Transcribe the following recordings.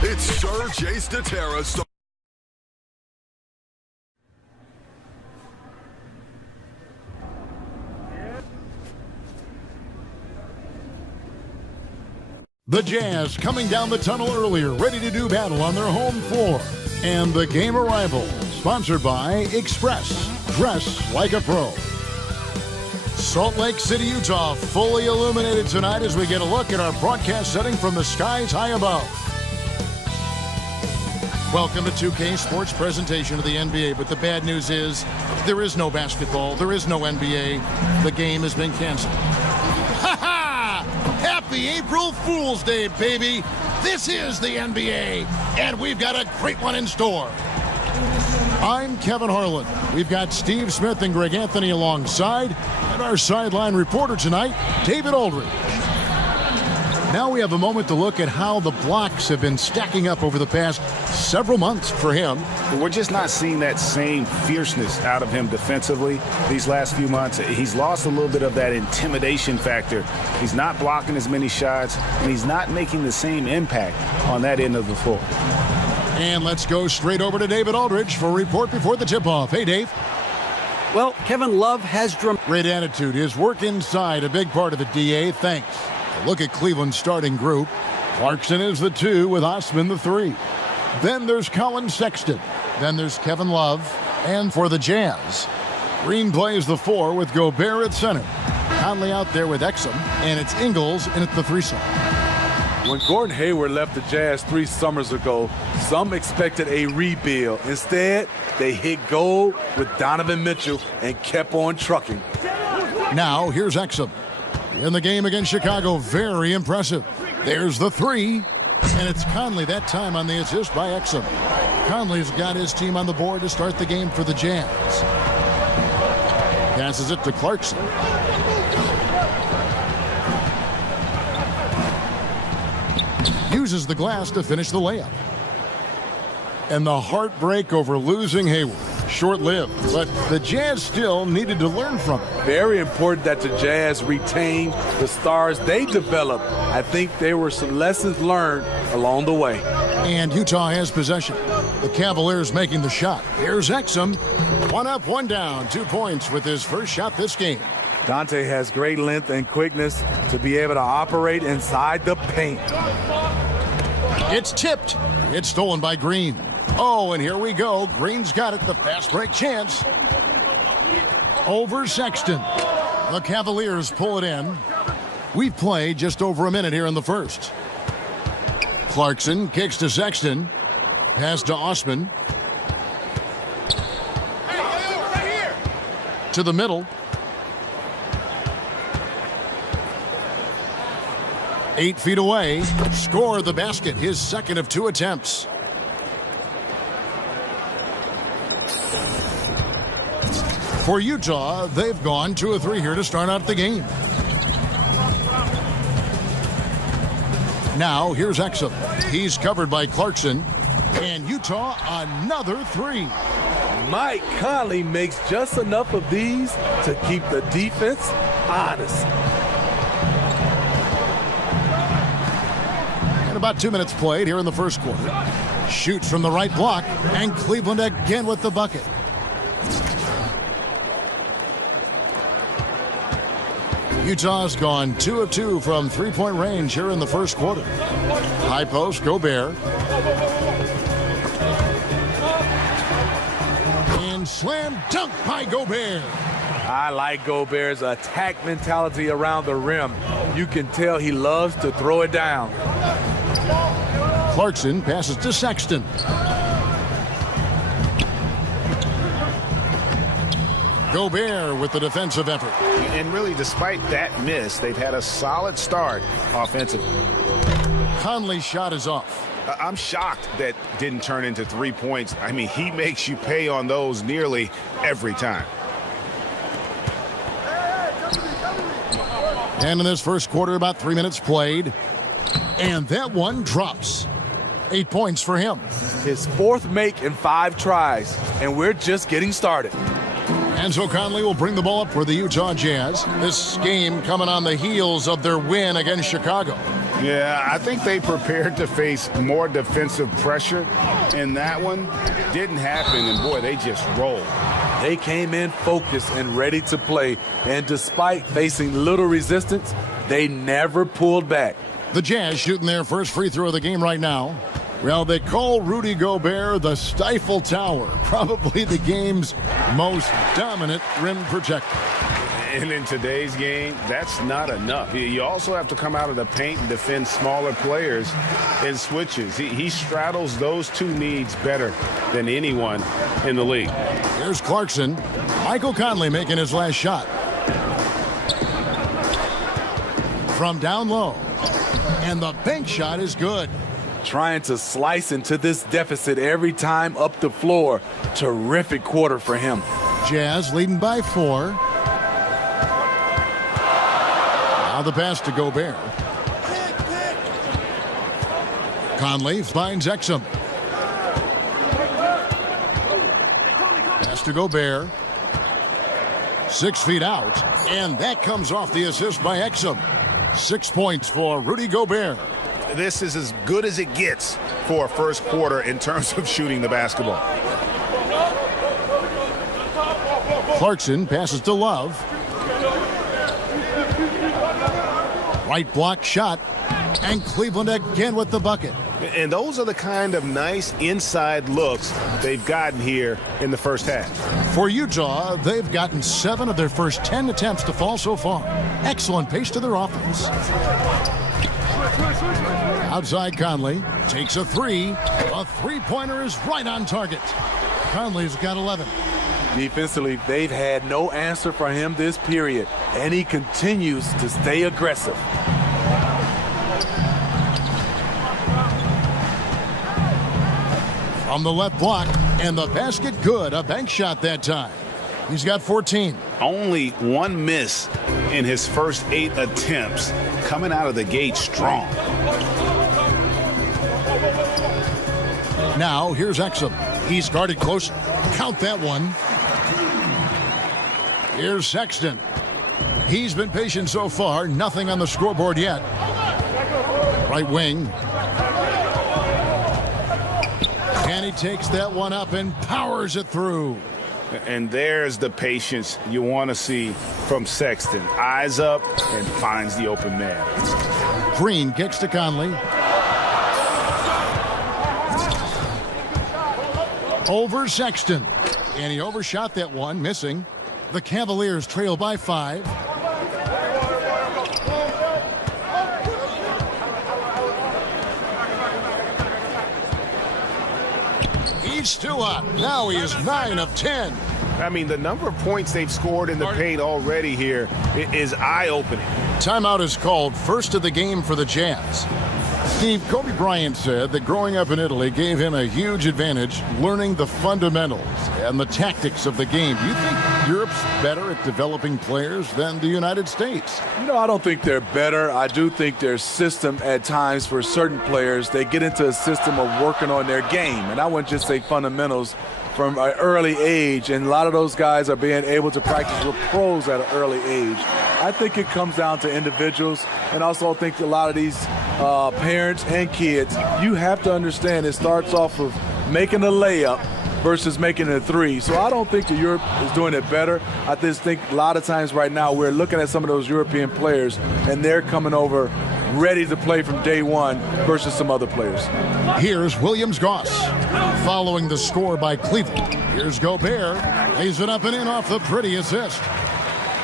It's Sir Jace DeTerra. The Jazz coming down the tunnel earlier, ready to do battle on their home floor. And the game arrival, sponsored by Express. Dress like a pro. Salt Lake City, Utah, fully illuminated tonight as we get a look at our broadcast setting from the skies high above. Welcome to 2K Sports presentation of the NBA, but the bad news is there is no basketball, there is no NBA. The game has been canceled. Ha ha! Happy April Fool's Day, baby! This is the NBA, and we've got a great one in store. I'm Kevin Harlan. We've got Steve Smith and Greg Anthony alongside, and our sideline reporter tonight, David Aldridge. Now we have a moment to look at how the blocks have been stacking up over the past several months for him. We're just not seeing that same fierceness out of him defensively these last few months. He's lost a little bit of that intimidation factor. He's not blocking as many shots, and he's not making the same impact on that end of the floor. And let's go straight over to David Aldridge for a report before the tip-off. Hey, Dave. Well, Kevin Love has great attitude. His work inside, a big part of it, DA. Thanks. Look at Cleveland's starting group. Clarkson is the 2 with Osman the 3. Then there's Colin Sexton. Then there's Kevin Love. And for the Jazz, Green plays the 4 with Gobert at center. Conley out there with Exum. And it's Ingles in at the 3 slot. When Gordon Hayward left the Jazz 3 summers ago, some expected a rebuild. Instead, they hit gold with Donovan Mitchell and kept on trucking. Now, here's Exum. In the game against Chicago, very impressive. There's the 3, and it's Conley that time on the assist by Exum. Conley's got his team on the board to start the game for the Jazz. Passes it to Clarkson. Uses the glass to finish the layup. And the heartbreak over losing Hayward. Short-lived, but the Jazz still needed to learn from it. Very important that the Jazz retain the stars they developed. I think there were some lessons learned along the way. And Utah has possession. The Cavaliers making the shot. Here's Exum. 1 up, 1 down. 2 points with his first shot this game. Dante has great length and quickness to be able to operate inside the paint. It's tipped. It's stolen by Green. Oh, and here we go. Green's got it. The fast break chance. Over Sexton. The Cavaliers pull it in. We've played just over a minute here in the first. Clarkson kicks to Sexton. Pass to Osman. To the middle. 8 feet away. Score the basket. His second of 2 attempts. For Utah, they've gone 2 of 3 here to start out the game. Now, here's Exum. He's covered by Clarkson. And Utah, another 3. Mike Conley makes just enough of these to keep the defense honest. And about 2 minutes played here in the first quarter. Shoots from the right block, and Cleveland again with the bucket. Utah's gone 2 of 2 from 3-point range here in the first quarter. High post, Gobert. And slam dunk by Gobert. I like Gobert's attack mentality around the rim. You can tell he loves to throw it down. Clarkson passes to Sexton. Gobert with the defensive effort. And really, despite that miss, they've had a solid start offensively. Conley's shot is off. I'm shocked that didn't turn into 3 points. I mean, he makes you pay on those nearly every time. And in this first quarter, about 3 minutes played. And that one drops. 8 points for him. His fourth make in 5 tries, and we're just getting started. And so Conley will bring the ball up for the Utah Jazz. This game coming on the heels of their win against Chicago. Yeah, I think they prepared to face more defensive pressure, and that one didn't happen, and boy, they just rolled. They came in focused and ready to play, and despite facing little resistance, they never pulled back. The Jazz shooting their first free throw of the game right now. Well, they call Rudy Gobert the Stifle Tower, probably the game's most dominant rim protector. And in today's game, that's not enough. You also have to come out of the paint and defend smaller players in switches. He straddles those two needs better than anyone in the league. Here's Clarkson. Michael Conley making his last shot. From down low. And the bank shot is good. Trying to slice into this deficit every time up the floor. Terrific quarter for him. Jazz leading by 4. Now the pass to Gobert. Conley finds Exum. Pass to Gobert. 6 feet out. And that comes off the assist by Exum. 6 points for Rudy Gobert. This is as good as it gets for a first quarter in terms of shooting the basketball. Clarkson passes to Love. Right block shot. And Cleveland again with the bucket. And those are the kind of nice inside looks they've gotten here in the first half. For Utah, they've gotten 7 of their first 10 attempts to fall so far. Excellent pace to their offense. Outside Conley takes a 3. A three-pointer is right on target. Conley's got 11. Defensively, they've had no answer for him this period, and he continues to stay aggressive. From the left block, and the basket good. A bank shot that time. He's got 14. Only one miss in his first 8 attempts. Coming out of the gate strong. Now, here's Exum. He's guarded close. Count that one. Here's Sexton. He's been patient so far. Nothing on the scoreboard yet. Right wing. And he takes that one up and powers it through. And there's the patience you want to see from Sexton. Eyes up and finds the open man. Green kicks to Conley. Over Sexton. And he overshot that one, missing. The Cavaliers trail by 5. He's still up. Now he is 9 of 10. I mean, the number of points they've scored in the paint already here is eye-opening. Timeout is called, first of the game for the Jazz. Steve, Kobe Bryant said that growing up in Italy gave him a huge advantage learning the fundamentals and the tactics of the game. Do you think Europe's better at developing players than the United States? You know, I don't think they're better. I do think their system at times for certain players, they get into a system of working on their game. And I wouldn't just say fundamentals from an early age. And a lot of those guys are being able to practice with pros at an early age. I think it comes down to individuals. And also I think a lot of these parents and kids, you have to understand it starts off of making a layup versus making a 3. So I don't think that Europe is doing it better. I just think a lot of times right now we're looking at some of those European players and they're coming over ready to play from day one versus some other players. Here's Williams-Goss following the score by Cleveland. Here's Gobert. Lays it up and in off the pretty assist.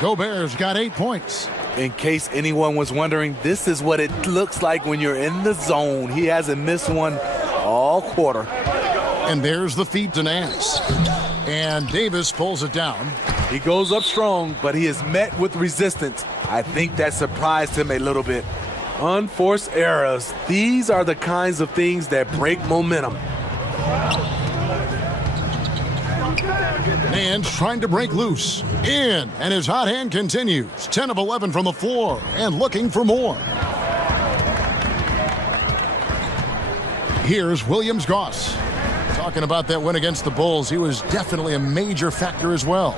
Gobert's got 8 points. In case anyone was wondering, this is what it looks like when you're in the zone. He hasn't missed one all quarter. And there's the feed to Nance. And Davis pulls it down. He goes up strong, but he is met with resistance. I think that surprised him a little bit. Unforced errors. These are the kinds of things that break momentum. And trying to break loose. In, and his hot hand continues. 10 of 11 from the floor, and looking for more. Here's Williams-Goss. Talking about that win against the Bulls, he was definitely a major factor as well.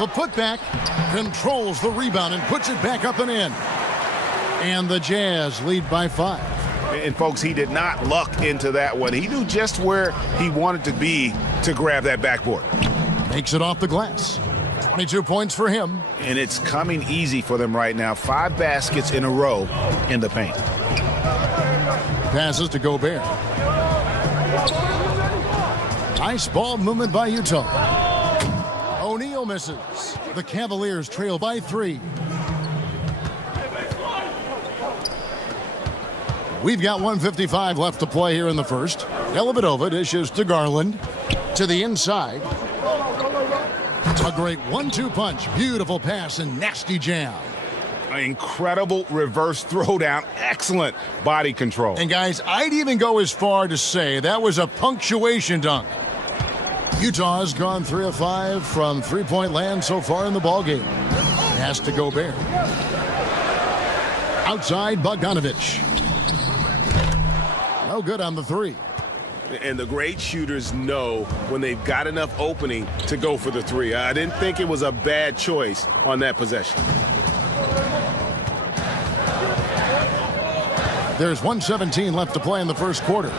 The putback controls the rebound and puts it back up and in. And the Jazz lead by 5. And, folks, he did not luck into that one. He knew just where he wanted to be to grab that backboard. Makes it off the glass. 22 points for him. And it's coming easy for them right now. 5 baskets in a row in the paint. Passes to Gobert. Nice ball movement by Utah. O'Neal misses. The Cavaliers trail by 3. We've got 1:55 left to play here in the first. Dellavedova dishes to Garland. To the inside. A great 1-2 punch. Beautiful pass and nasty jam. An incredible reverse throwdown. Excellent body control. And guys, I'd even go as far to say that was a punctuation dunk. Utah has gone 3 of 5 from three-point land so far in the ballgame. Pass to Gobert. Outside Bogdanovich. No good on the 3. And the great shooters know when they've got enough opening to go for the 3. I didn't think it was a bad choice on that possession. There's 1:17 left to play in the first quarter.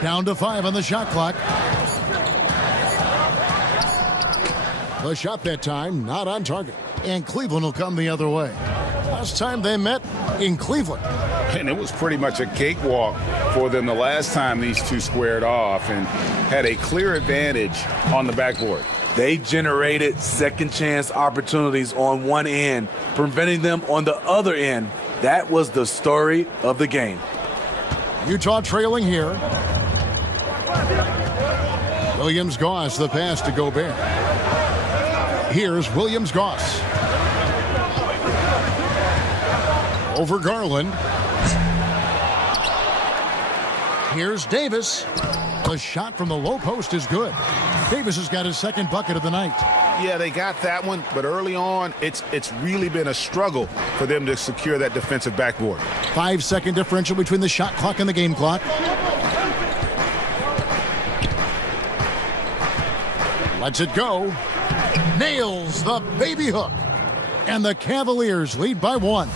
Down to 5 on the shot clock. The shot that time not on target. And Cleveland will come the other way. Last time they met in Cleveland. And it was pretty much a cakewalk for them the last time these two squared off and had a clear advantage on the backboard. They generated second chance opportunities on one end, preventing them on the other end. That was the story of the game. Utah trailing here. Williams-Goss, the pass to Gobert. Here's Williams-Goss. Over Garland. Here's Davis. The shot from the low post is good. Davis has got his second bucket of the night. Yeah, they got that one, but early on, it's really been a struggle for them to secure that defensive backboard. 5-second differential between the shot clock and the game clock. Lets it go. Nails the baby hook. And the Cavaliers lead by 1.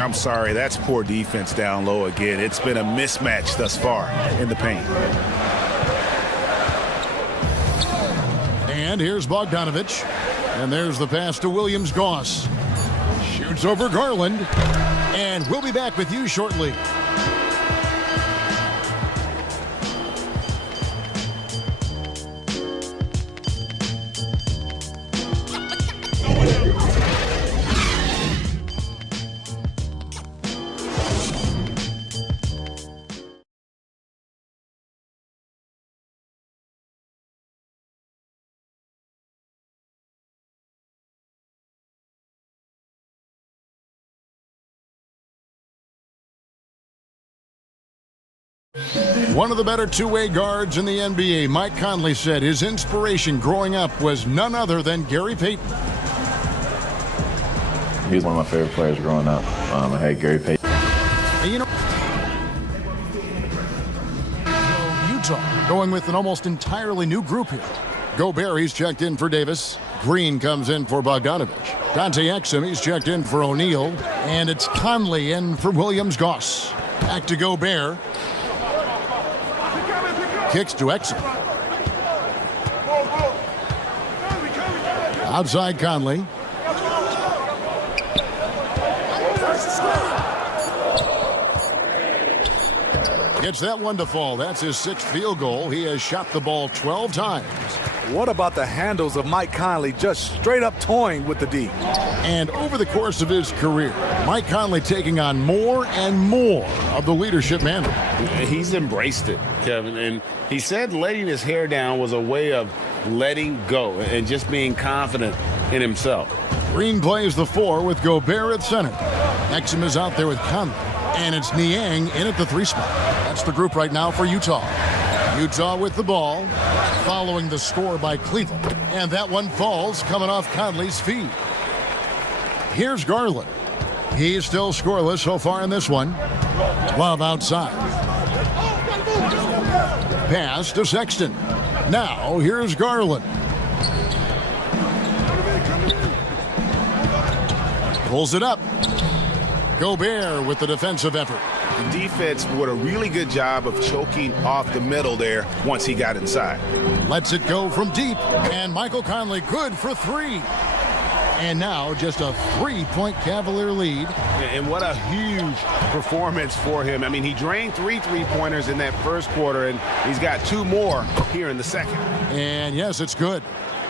I'm sorry, that's poor defense down low again. It's been a mismatch thus far in the paint. And here's Bogdanovich. And there's the pass to Williams-Goss. Shoots over Garland. And we'll be back with you shortly. One of the better two-way guards in the NBA, Mike Conley, said his inspiration growing up was none other than Gary Payton. He was one of my favorite players growing up. I had Gary Payton. And you know, Utah going with an almost entirely new group here. Gobert, he's checked in for Davis. Green comes in for Bogdanovich. Dante Exum, he's checked in for O'Neal. And it's Conley in for Williams-Goss. Back to Gobert. Kicks to Exum. Outside Conley. Gets that one to fall. That's his 6th field goal. He has shot the ball 12 times. What about the handles of Mike Conley just straight up toying with the D? And over the course of his career, Mike Conley taking on more and more of the leadership mantle. He's embraced it, Kevin, and he said letting his hair down was a way of letting go and just being confident in himself. Green plays the 4 with Gobert at center. Exum is out there with Conley, and it's Niang in at the 3 spot. That's the group right now for Utah. Utah with the ball, following the score by Cleveland. And that one falls coming off Conley's feet. Here's Garland. He's still scoreless so far in this one. Love outside. Pass to Sexton. Now here's Garland. Pulls it up. Gobert with the defensive effort. The defense did a really good job of choking off the middle there once he got inside. Lets it go from deep, and Michael Conley good for 3. And now just a 3-point Cavalier lead. And what a huge performance for him. I mean, he drained 3 3-pointers in that first quarter, and he's got 2 more here in the second. And yes, it's good.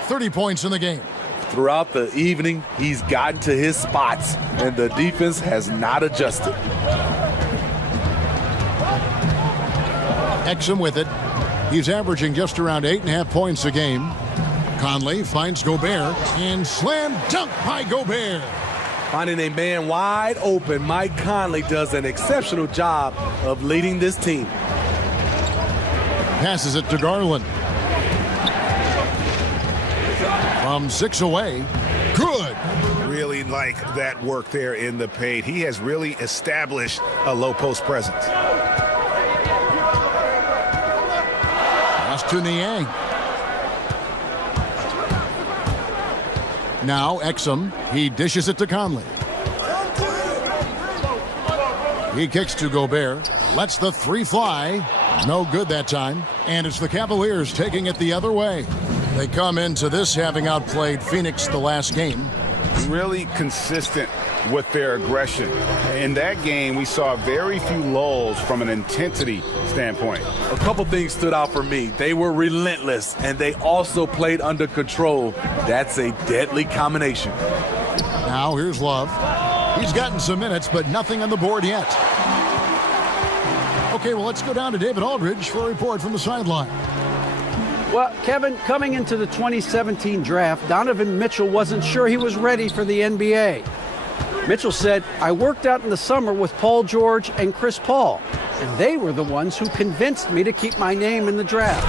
30 points in the game. Throughout the evening, he's gotten to his spots, and the defense has not adjusted. Exum with it. He's averaging just around 8.5 points a game. Conley finds Gobert, and slam dunk by Gobert. Finding a man wide open, Mike Conley does an exceptional job of leading this team. Passes it to Garland. From 6 away. Good. Really like that work there in the paint. He has really established a low post presence. Pass to Niang. Now Exum. He dishes it to Conley. He kicks to Gobert. Lets the 3 fly. No good that time. And it's the Cavaliers taking it the other way. They come into this having outplayed Phoenix the last game. Really consistent with their aggression. In that game, we saw very few lulls from an intensity standpoint. A couple things stood out for me. They were relentless, and they also played under control. That's a deadly combination. Now here's Love. He's gotten some minutes, but nothing on the board yet. Okay, well, let's go down to David Aldridge for a report from the sideline. Well, Kevin, coming into the 2017 draft, Donovan Mitchell wasn't sure he was ready for the NBA. Mitchell said, "I worked out in the summer with Paul George and Chris Paul, and they were the ones who convinced me to keep my name in the draft.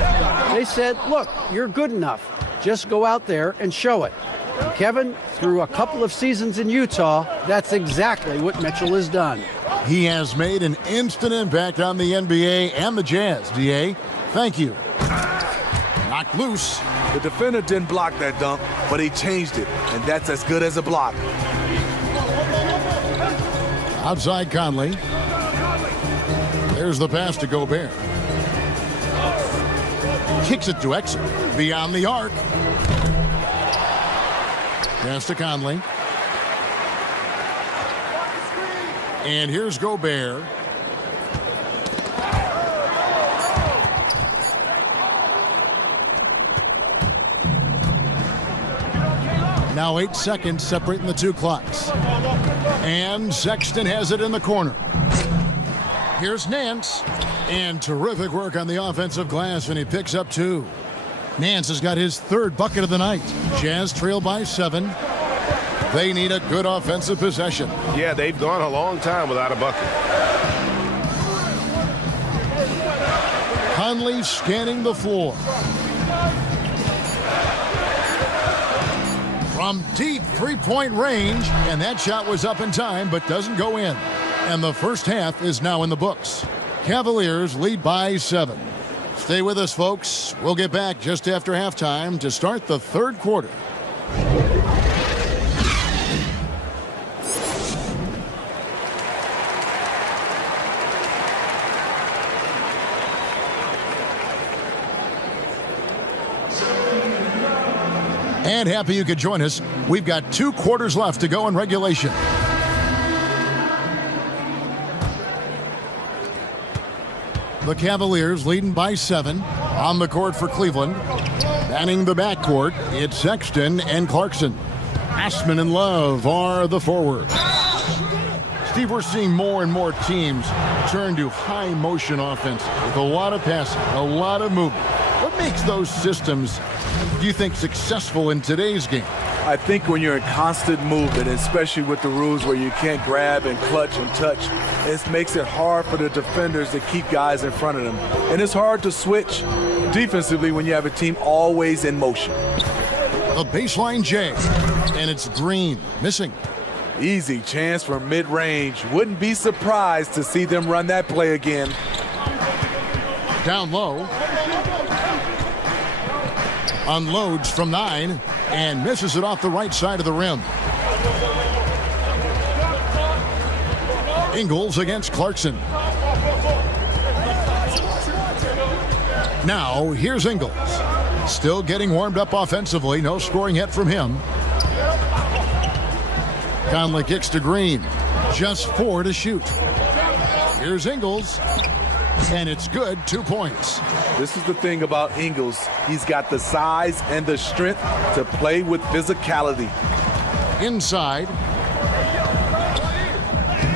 They said, look, you're good enough. Just go out there and show it." And Kevin, through a couple of seasons in Utah, that's exactly what Mitchell has done. He has made an instant impact on the NBA and the Jazz. DA, thank you. Knocked loose. The defender didn't block that dunk, but he changed it, and that's as good as a block. Outside Conley. There's the pass to Gobert. Kicks it to Exum. Beyond the arc. Pass to Conley. And here's Gobert. Now 8 seconds separating the 2 clocks. And Sexton has it in the corner. Here's Nance. And terrific work on the offensive glass, and he picks up 2. Nance has got his 3rd bucket of the night. Jazz trail by 7. They need a good offensive possession. Yeah, they've gone a long time without a bucket. Conley scanning the floor. From deep 3-point range, and that shot was up in time but doesn't go in. And the first half is now in the books. Cavaliers lead by 7. Stay with us, folks. We'll get back just after halftime to start the 3rd quarter. And happy you could join us. We've got 2 quarters left to go in regulation. The Cavaliers leading by 7 on the court for Cleveland. Manning the backcourt, it's Sexton and Clarkson. Asman and Love are the forwards. Steve, we're seeing more and more teams turn to high motion offense with a lot of passing, a lot of movement. What makes those systems, do you think, successful in today's game? I think when you're in constant movement, especially with the rules where you can't grab and clutch and touch, it makes it hard for the defenders to keep guys in front of them. And it's hard to switch defensively when you have a team always in motion. A baseline J, and it's Green, missing. Easy chance for mid-range. Wouldn't be surprised to see them run that play again. Down low. Unloads from 9 and misses it off the right side of the rim. Ingles against Clarkson. Now here's Ingles. Still getting warmed up offensively. No scoring yet from him. Conley kicks to Green. Just 4 to shoot. Here's Ingles. And it's good, 2 points. This is the thing about Ingles. He's got the size and the strength to play with physicality. Inside.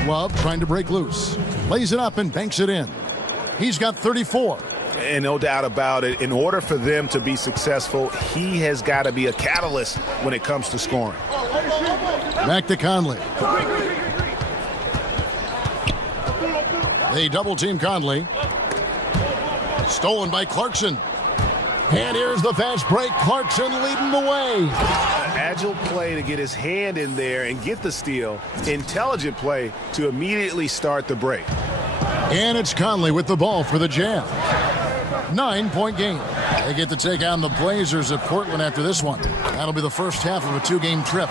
Love trying to break loose. Lays it up and banks it in. He's got 34. And no doubt about it, in order for them to be successful, he has got to be a catalyst when it comes to scoring. Back to Conley. They double-team Conley. Stolen by Clarkson. And here's the fast break. Clarkson leading the way. Agile play to get his hand in there and get the steal. Intelligent play to immediately start the break. And it's Conley with the ball for the Jazz. 9-point game. They get to take on the Blazers at Portland after this one. That'll be the first half of a 2-game trip.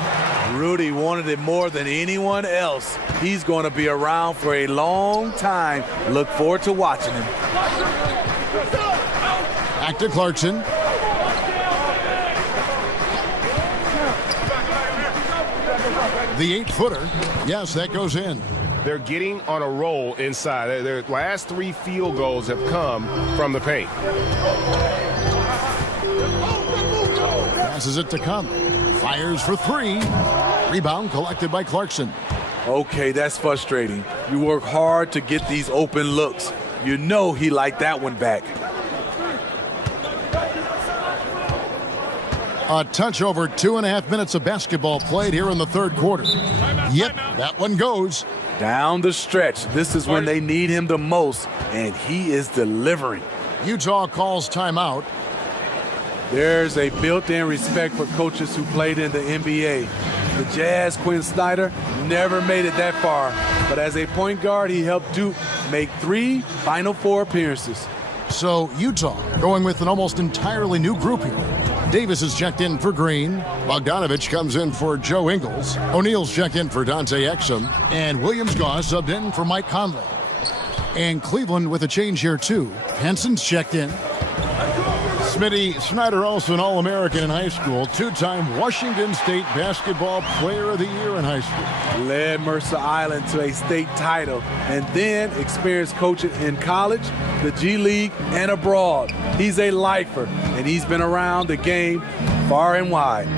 Rudy wanted it more than anyone else. He's going to be around for a long time. Look forward to watching him. Back to Clarkson. The 8-footer. Yes, that goes in. They're getting on a roll inside. Their last 3 field goals have come from the paint. Passes it to Conley. Fires for 3. Rebound collected by Clarkson. Okay, that's frustrating. You work hard to get these open looks. You know he liked that one back. A touch over 2.5 minutes of basketball played here in the third quarter. Yep, that one goes. Down the stretch. This is when they need him the most, and he is delivering. Utah calls timeout. There's a built-in respect for coaches who played in the NBA. The Jazz, Quinn Snyder, never made it that far, but as a point guard, he helped Duke make 3 Final Four appearances. So Utah going with an almost entirely new group here. Davis is checked in for Green. Bogdanovich comes in for Joe Ingles. O'Neal's checked in for Dante Exum. And Williams-Goss subbed in for Mike Conley. And Cleveland with a change here too. Henson's checked in. Smitty Snyder, also an All-American in high school, 2-time Washington State Basketball Player of the Year in high school. Led Mercer Island to a state title, and then experienced coaching in college, the G League, and abroad. He's a lifer, and he's been around the game far and wide.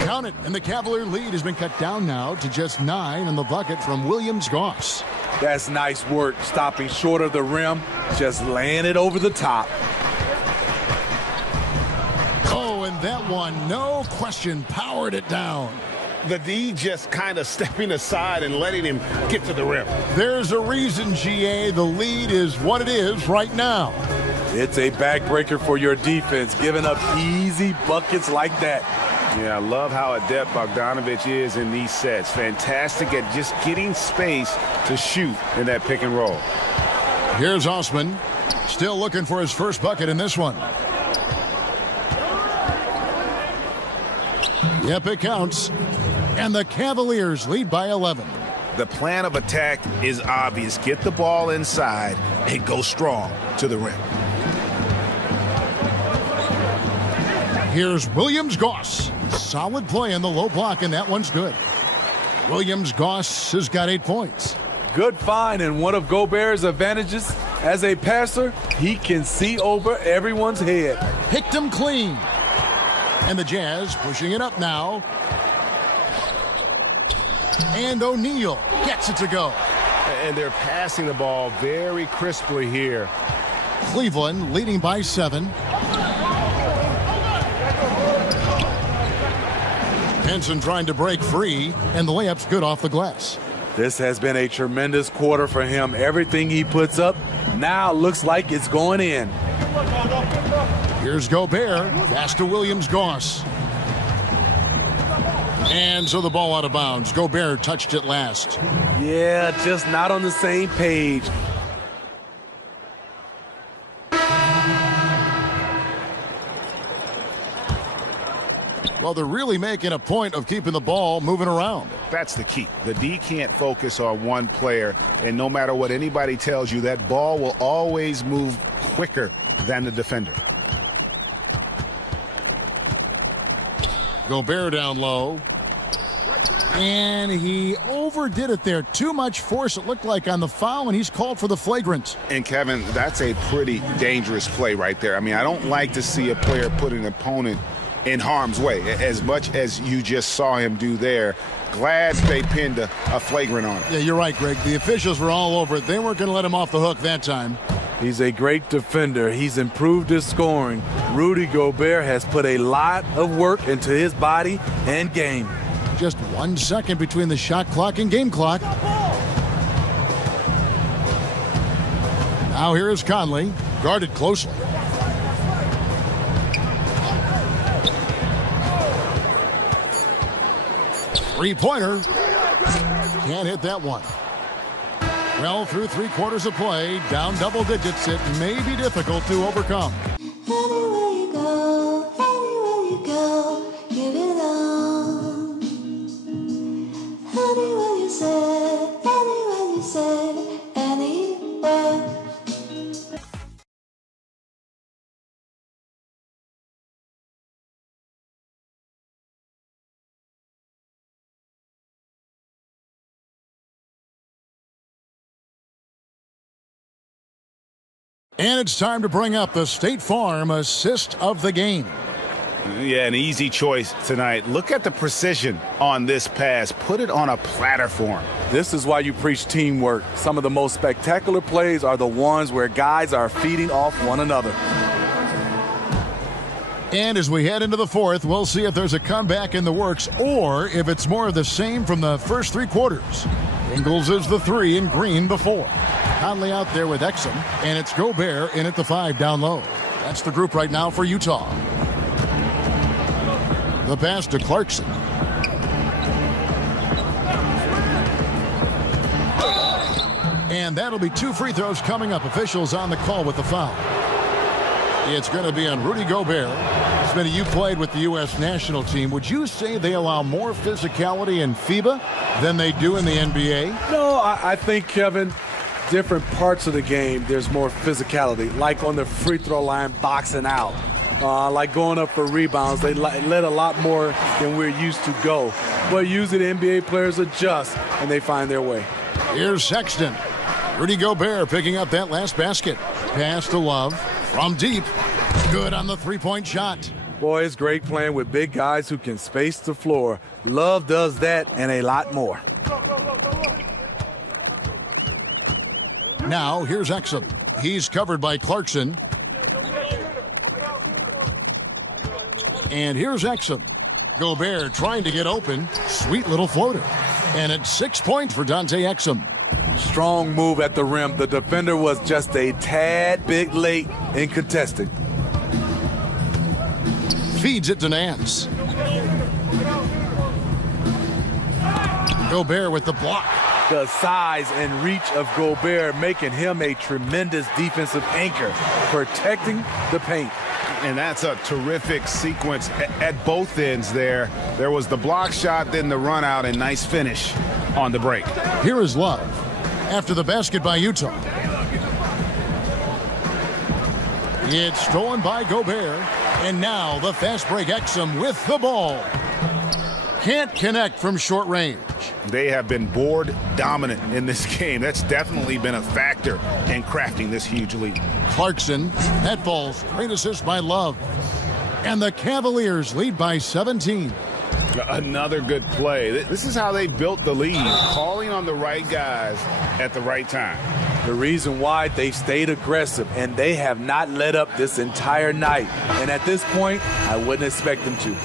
Count it, and the Cavalier lead has been cut down now to just 9 in the bucket from Williams-Goss. That's nice work, stopping short of the rim, just laying it over the top. And that one, no question, powered it down. The D just kind of stepping aside and letting him get to the rim. There's a reason, GA, the lead is what it is right now. It's a backbreaker for your defense, giving up easy buckets like that. Yeah, I love how adept Bogdanovich is in these sets. Fantastic at just getting space to shoot in that pick and roll. Here's Osman, still looking for his first bucket in this one. Yep, it counts. And the Cavaliers lead by 11. The plan of attack is obvious. Get the ball inside and go strong to the rim. Here's Williams-Goss. Solid play in the low block, and that one's good. Williams-Goss has got 8 points. Good find, and one of Gobert's advantages, As a passer, he can see over everyone's head. Picked him clean. And the Jazz pushing it up now. And O'Neal gets it to go. And they're passing the ball very crisply here. Cleveland leading by 7. Henson trying to break free, and the layup's good off the glass. This has been a tremendous quarter for him. Everything he puts up now looks like it's going in. Here's Gobert. Pass to Williams-Goss. And so the ball out of bounds. Gobert touched it last. Yeah, just not on the same page. Well, they're really making a point of keeping the ball moving around. That's the key. The D can't focus on one player, and no matter what anybody tells you, that ball will always move quicker than the defender. Gobert down low. And he overdid it there. Too much force, it looked like, on the foul, and he's called for the flagrant. And, Kevin, that's a pretty dangerous play right there. I mean, I don't like to see a player put an opponent in harm's way, as much as you just saw him do there. Glad they pinned a flagrant on him. Yeah, you're right, Greg. The officials were all over it. They weren't going to let him off the hook that time. He's a great defender. He's improved his scoring. Rudy Gobert has put a lot of work into his body and game. Just 1 second between the shot clock and game clock. Now here is Conley, guarded closely. Three-pointer. Can't hit that one. Well, through 3/4 of play, down double digits, it may be difficult to overcome. Anywhere you go, give it on. Anywhere you say, anywhere. And it's time to bring up the State Farm assist of the game. Yeah, an easy choice tonight. Look at the precision on this pass. Put it on a platter for him. This is why you preach teamwork. Some of the most spectacular plays are the ones where guys are feeding off one another. And as we head into the fourth, we'll see if there's a comeback in the works or if it's more of the same from the first 3 quarters. Ingles is the 3 and Green the 4. Conley out there with Exum, and it's Gobert in at the 5 down low. That's the group right now for Utah. The pass to Clarkson. And that'll be 2 free throws coming up. Officials on the call with the foul. It's going to be on Rudy Gobert. Smitty, you played with the U.S. national team. Would you say they allow more physicality in FIBA than they do in the NBA? No, I think, Kevin, different parts of the game, there's more physicality. Like on the free throw line, boxing out. Like going up for rebounds, they let a lot more than we're used to go. But usually the NBA players adjust, and they find their way. Here's Sexton. Rudy Gobert picking up that last basket. Pass to Love from deep. Good on the 3-point shot. Boy, it's great playing with big guys who can space the floor. Love does that and a lot more. Now, here's Exum. He's covered by Clarkson. And here's Exum. Gobert trying to get open. Sweet little floater. And it's 6 points for Dante Exum. Strong move at the rim. The defender was just a tad bit late in contesting. Feeds it to Nance. Gobert with the block. The size and reach of Gobert making him a tremendous defensive anchor, protecting the paint. And that's a terrific sequence at both ends there. There was the block shot, then the run out, and nice finish on the break. Here is Love after the basket by Utah. It's stolen by Gobert. And now the fast break Exum with the ball. can't connect from short range. They have been board dominant in this game. That's definitely been a factor in crafting this huge lead. Clarkson, net balls, great assist by Love. And the Cavaliers lead by 17. Another good play. This is how they built the lead, calling on the right guys at the right time. The reason why they've stayed aggressive, and they have not let up this entire night. And at this point, I wouldn't expect them to.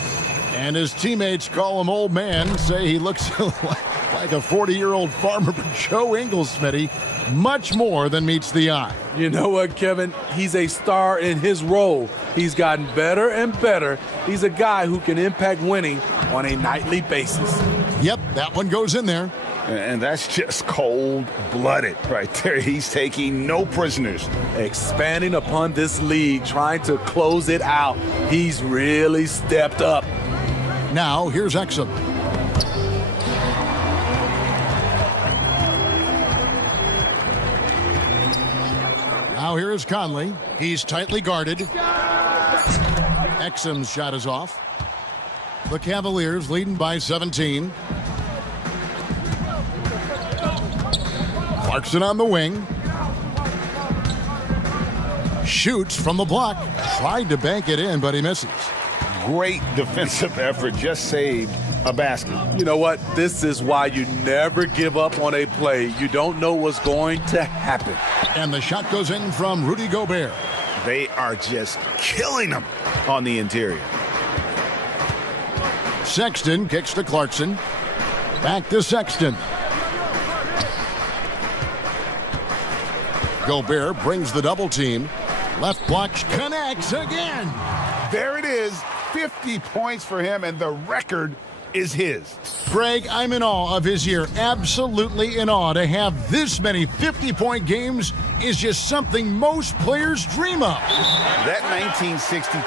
And his teammates call him old man, say he looks like a 40-year-old farmer, but Joe Ingles, Smitty, much more than meets the eye. You know what, Kevin? He's a star in his role. He's gotten better and better. He's a guy who can impact winning on a nightly basis. Yep, that one goes in there. And that's just cold-blooded right there. He's taking no prisoners. Expanding upon this lead, trying to close it out. He's really stepped up. Now, here's Exum. Now here is Conley. He's tightly guarded. Exum's shot is off. The Cavaliers leading by 17. Clarkson on the wing. Shoots from the block. Tried to bank it in, but he misses. Great defensive effort. Just saved a basket. You know what? This is why you never give up on a play. You don't know what's going to happen. And the shot goes in from Rudy Gobert. They are just killing them on the interior. Sexton kicks to Clarkson. Back to Sexton. Gobert brings the double team. Left block connects again. There it is. 50 points for him, and the record is his. Greg, I'm in awe of his year. Absolutely in awe. To have this many 50-point games is just something most players dream of. That 1962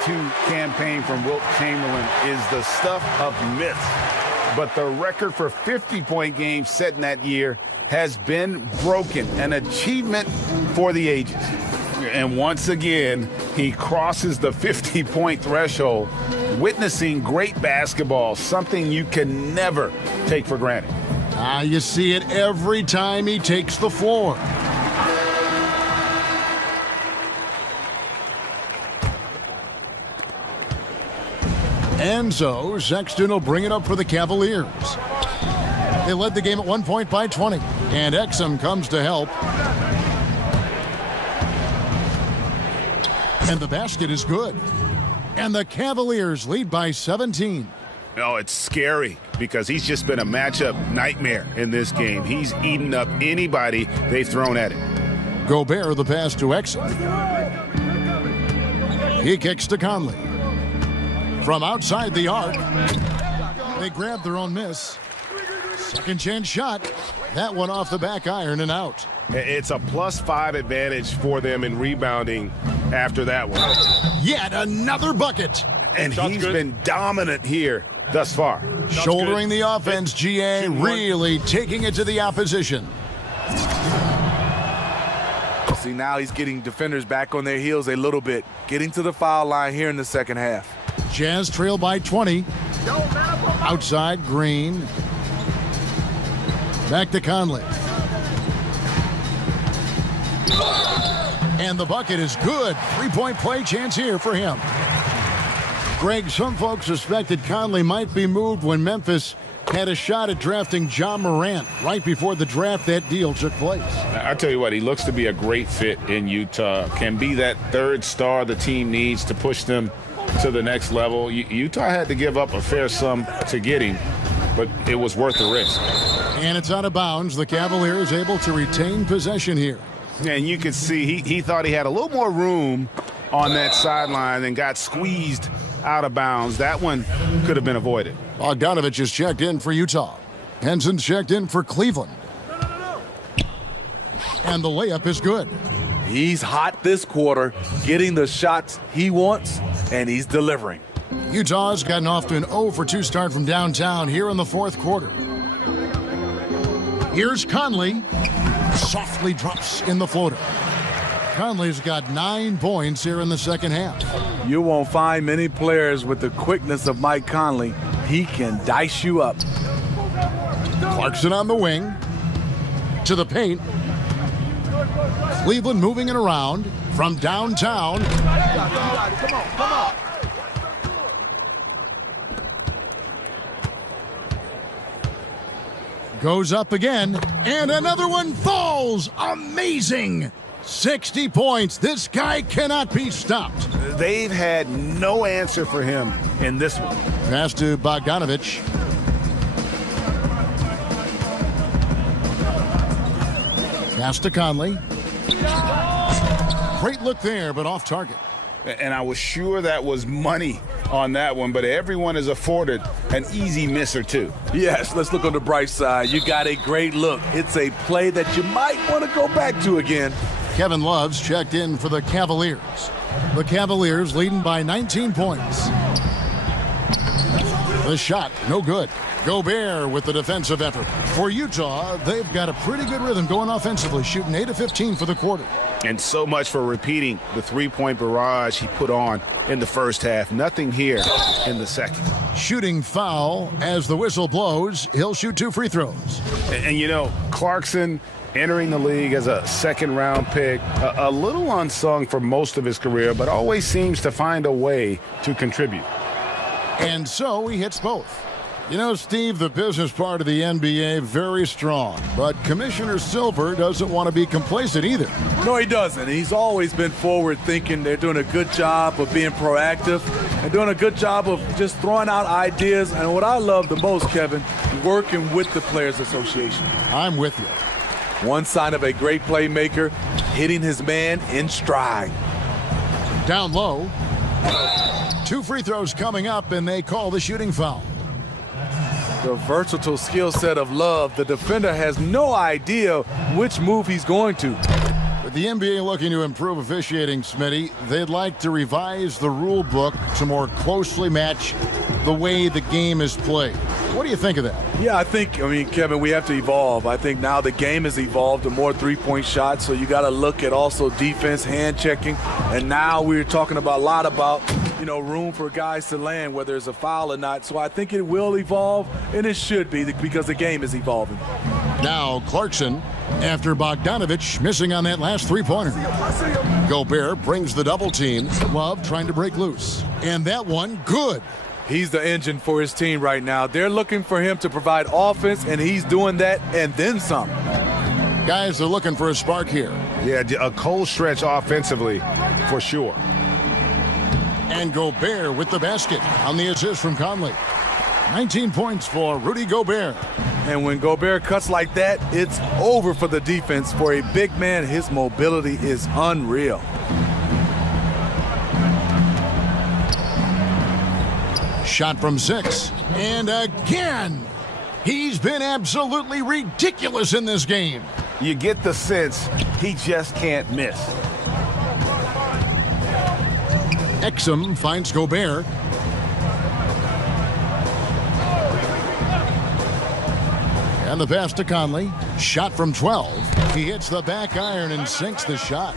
campaign from Wilt Chamberlain is the stuff of myths. But the record for 50-point games set in that year has been broken, an achievement for the ages. And once again, he crosses the 50-point threshold, witnessing great basketball, something you can never take for granted. You see it every time he takes the floor. And so Sexton will bring it up for the Cavaliers. They led the game at 1 point by 20, and Exum comes to help. And the basket is good. And the Cavaliers lead by 17. Oh, it's scary because he's just been a matchup nightmare in this game. He's eaten up anybody they've thrown at him. Gobert the pass to Exum. He kicks to Conley. From outside the arc, they grab their own miss. Second chance shot. That one off the back iron and out. It's a +5 advantage for them in rebounding after that one. Yet another bucket. And he's been dominant here thus far. Shouldering the offense, GA, really taking it to the opposition. See, now he's getting defenders back on their heels a little bit, getting to the foul line here in the second half. Jazz trail by 20. Outside, Green. Back to Conley. And the bucket is good. Three-point play chance here for him. Greg, some folks suspected Conley might be moved when Memphis had a shot at drafting John Morant right before the draft that deal took place. I tell you what, he looks to be a great fit in Utah. Can be that third star the team needs to push them to the next level. Utah had to give up a fair sum to get him, but it was worth the risk. And it's out of bounds. The Cavaliers able to retain possession here. And you can see he thought he had a little more room on that sideline and got squeezed out of bounds. That one could have been avoided. Bogdanovich is checked in for Utah. Henson's checked in for Cleveland. And the layup is good. He's hot this quarter, getting the shots he wants, and he's delivering. Utah's gotten off to an 0-for-2 start from downtown here in the fourth quarter. Here's Conley. Softly drops in the floater. Conley's got 9 points here in the second half. You won't find many players with the quickness of Mike Conley He can dice you up. Clarkson on the wing. To the paint. Cleveland moving it around from downtown. Come on. Goes up again, and another one falls. Amazing. 60 points. This guy cannot be stopped. They've had no answer for him in this one. Pass to Bogdanovich. Pass to Conley. Great look there, but off target. And I was sure that was money on that one, but everyone is afforded an easy miss or two. Yes, let's look on the bright side. You got a great look. It's a play that you might want to go back to again. Kevin Love's checked in for the Cavaliers. The Cavaliers leading by 19 points. The shot, no good. Gobert with the defensive effort. For Utah, they've got a pretty good rhythm going offensively, shooting 8 of 15 for the quarter. And so much for repeating the three-point barrage he put on in the first half. Nothing here in the second. Shooting foul as the whistle blows. He'll shoot 2 free throws. And you know, Clarkson entering the league as a second-round pick, a little unsung for most of his career, but always seems to find a way to contribute. And so he hits both. You know, Steve, the business part of the NBA, very strong. But Commissioner Silver doesn't want to be complacent either. No, he doesn't. He's always been forward-thinking. They're doing a good job of being proactive and doing a good job of just throwing out ideas. And what I love the most, Kevin, working with the Players Association. I'm with you. One sign of a great playmaker, hitting his man in stride. Down low. 2 free throws coming up, and they call the shooting foul. The versatile skill set of Love, the defender has no idea which move he's going to. With the NBA looking to improve officiating, Smitty, they'd like to revise the rule book to more closely match the way the game is played. What do you think of that? Yeah, I mean, Kevin, we have to evolve. I think now the game has evolved to more three-point shots, so you got to look at also defense, hand checking, and now we're talking a lot about, you know, room for guys to land, whether it's a foul or not. So I think it will evolve, and it should be because the game is evolving. Now Clarkson, after Bogdanovich missing on that last three-pointer. Gobert brings the double team. Love trying to break loose. And that one, good. He's the engine for his team right now. They're looking for him to provide offense, and he's doing that and then some. Guys are looking for a spark here. Yeah, a cold stretch offensively for sure. And Gobert with the basket on the assist from Conley. 19 points for Rudy Gobert. And when Gobert cuts like that, it's over for the defense. For a big man, his mobility is unreal. Shot from 6. And again, he's been absolutely ridiculous in this game. You get the sense he just can't miss. Exum finds Gobert. And the pass to Conley. Shot from 12. He hits the back iron and sinks the shot.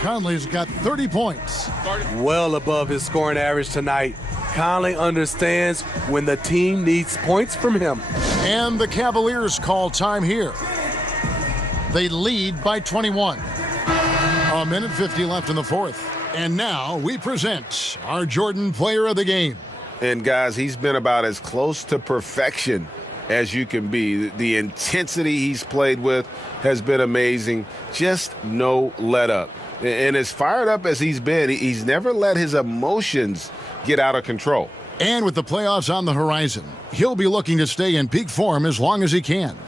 Conley's got 30 points. Well above his scoring average tonight. Conley understands when the team needs points from him. And the Cavaliers call time here. They lead by 21. 1:50 left in the fourth. And now we present our Jordan Player of the Game. And guys, he's been about as close to perfection as you can be. The intensity he's played with has been amazing. Just no let up. And as fired up as he's been, he's never let his emotions get out of control. And with the playoffs on the horizon, he'll be looking to stay in peak form as long as he can.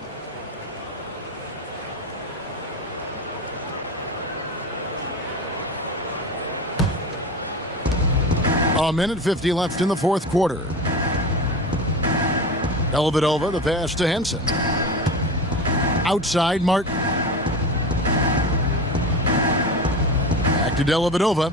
A minute 50 left in the fourth quarter. Dellavedova, the pass to Henson. Outside, Martin. Back to Dellavedova.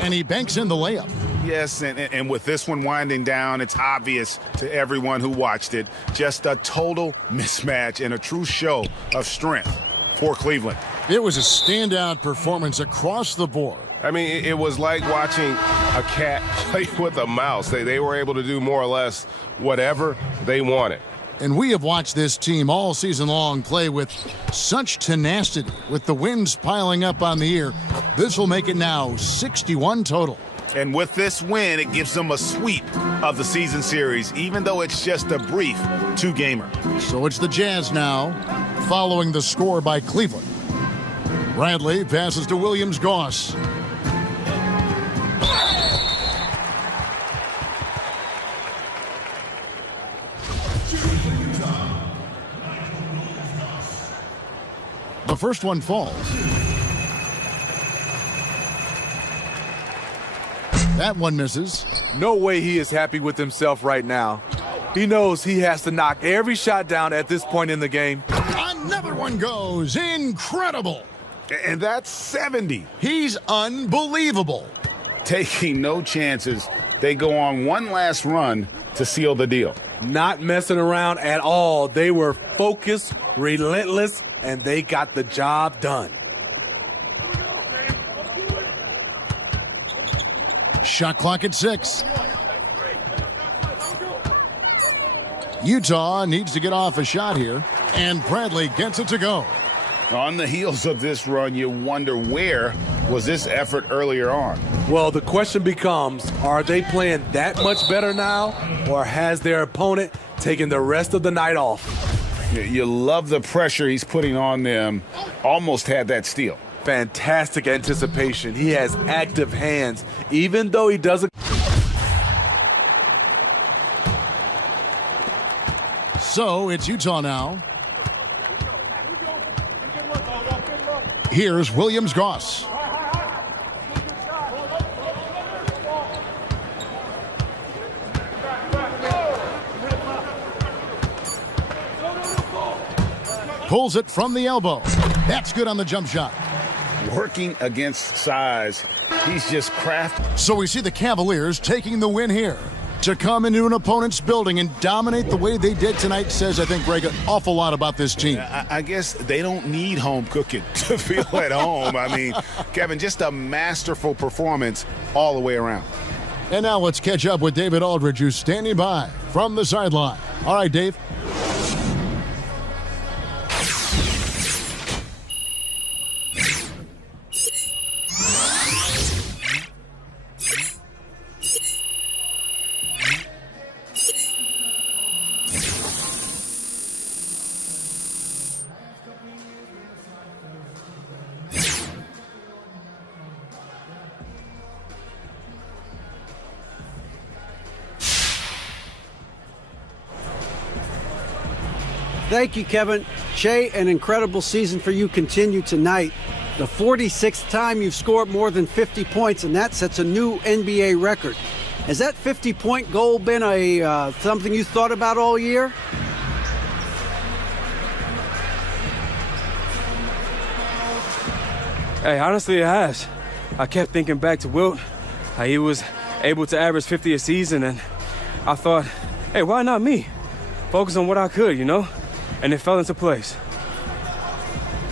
And he banks in the layup. Yes, and with this one winding down, it's obvious to everyone who watched it. Just a total mismatch and a true show of strength for Cleveland. It was a standout performance across the board. I mean, it was like watching a cat play with a mouse. They were able to do more or less whatever they wanted. And we have watched this team all season long play with such tenacity. With the wins piling up on the year, this will make it now 61 total. And with this win, it gives them a sweep of the season series, even though it's just a brief two-gamer. So it's the Jazz now, following the score by Cleveland. Bradley passes to Williams-Goss. The first one falls. That one misses. No way he is happy with himself right now. He knows he has to knock every shot down at this point in the game. Another one goes. Incredible. And that's 70. He's unbelievable. Taking no chances. They go on one last run to seal the deal. Not messing around at all. They were focused, relentless, and they got the job done. Shot clock at 6. Utah needs to get off a shot here, and Bradley gets it to go. On the heels of this run, you wonder where was this effort earlier on? Well, the question becomes, are they playing that much better now, or has their opponent taken the rest of the night off? You love the pressure he's putting on them. Almost had that steal. Fantastic anticipation. He has active hands, even though he doesn't. So it's Utah now. Here's Williams-Goss. Pulls it from the elbow. That's good on the jump shot. Working against size. He's just crafty. So we see the Cavaliers taking the win here. To come into an opponent's building and dominate the way they did tonight says, I think, Greg, an awful lot about this team. I guess they don't need home cooking to feel at home. I mean, Kevin, just a masterful performance all the way around. And now let's catch up with David Aldridge, who's standing by from the sideline. All right, Dave. Thank you, Kevin. Shea, an incredible season for you continued tonight. The 46th time you've scored more than 50 points, and that sets a new NBA record. Has that 50-point goal been something you thought about all year? Hey, honestly, it has. I kept thinking back to Wilt, how he was able to average 50 a season, and I thought, hey, why not me? Focus on what I could, you know? And it fell into place.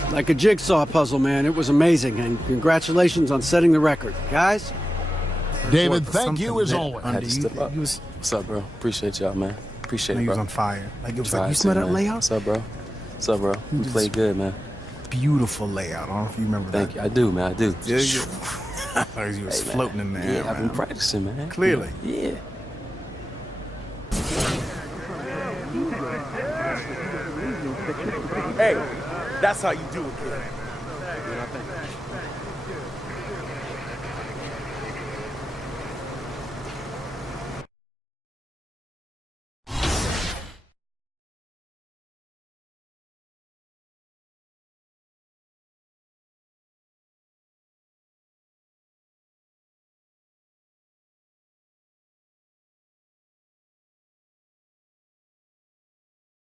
Like a jigsaw puzzle, man. It was amazing, and congratulations on setting the record. Guys? David, thank you as always. What's up, bro? Appreciate y'all, man. Appreciate it, He bro. was on fire. Like, it was like, you smell that layout? What's up, bro? What's up, bro? You played good, man. Beautiful layout. I don't know if you remember that. Thank you. I do, man. I do. Yeah, you was floating in there. Yeah, I've been practicing, man. Clearly. Yeah. Hey, that's how you do it, kid.